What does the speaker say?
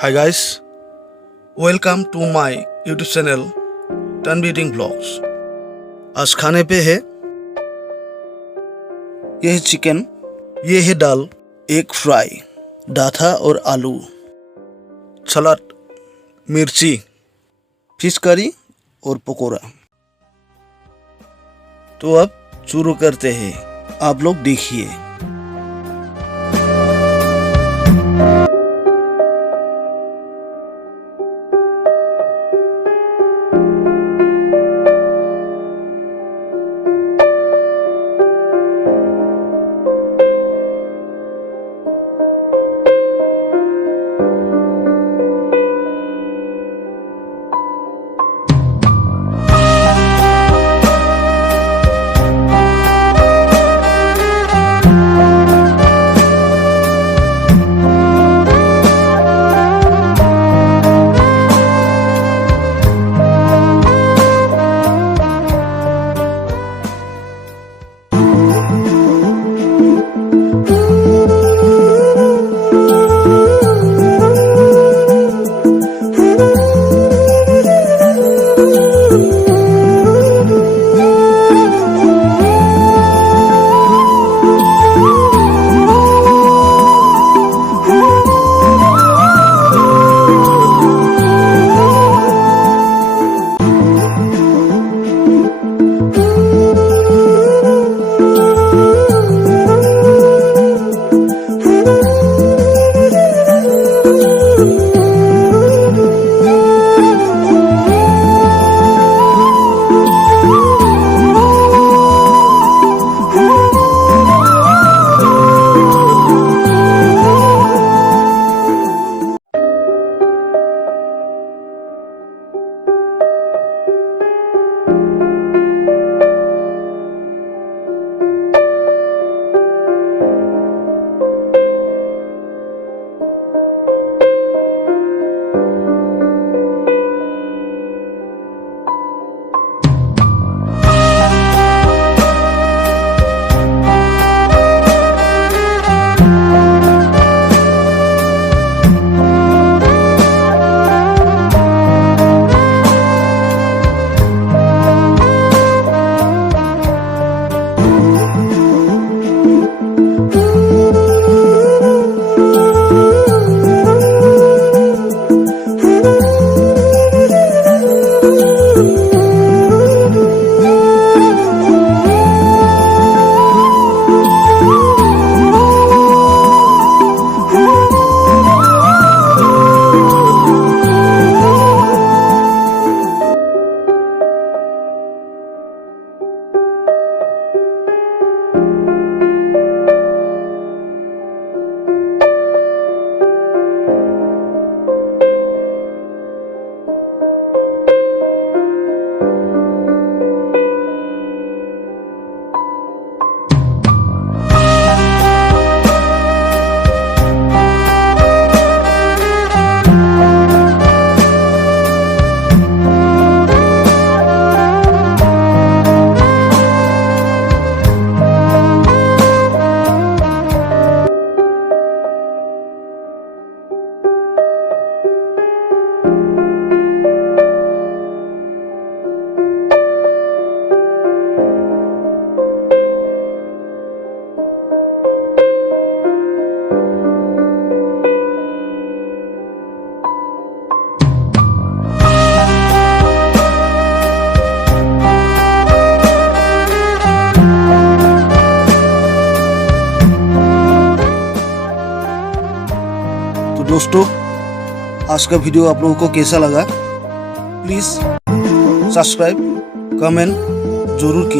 Hi guys, welcome to my YouTube channel Tanvi Eating Vlogs। आज खाने पे है ये है चिकन, ये है दाल, एग फ्राई, डाठा और आलू, सलाद, मिर्ची, फिश करी और पकोड़ा। तो अब शुरू करते हैं, आप लोग देखिए। तो दोस्तों, आज का वीडियो आप लोगों को कैसा लगा? प्लीज़ सब्सक्राइब, कमेंट जरूर कीजिए।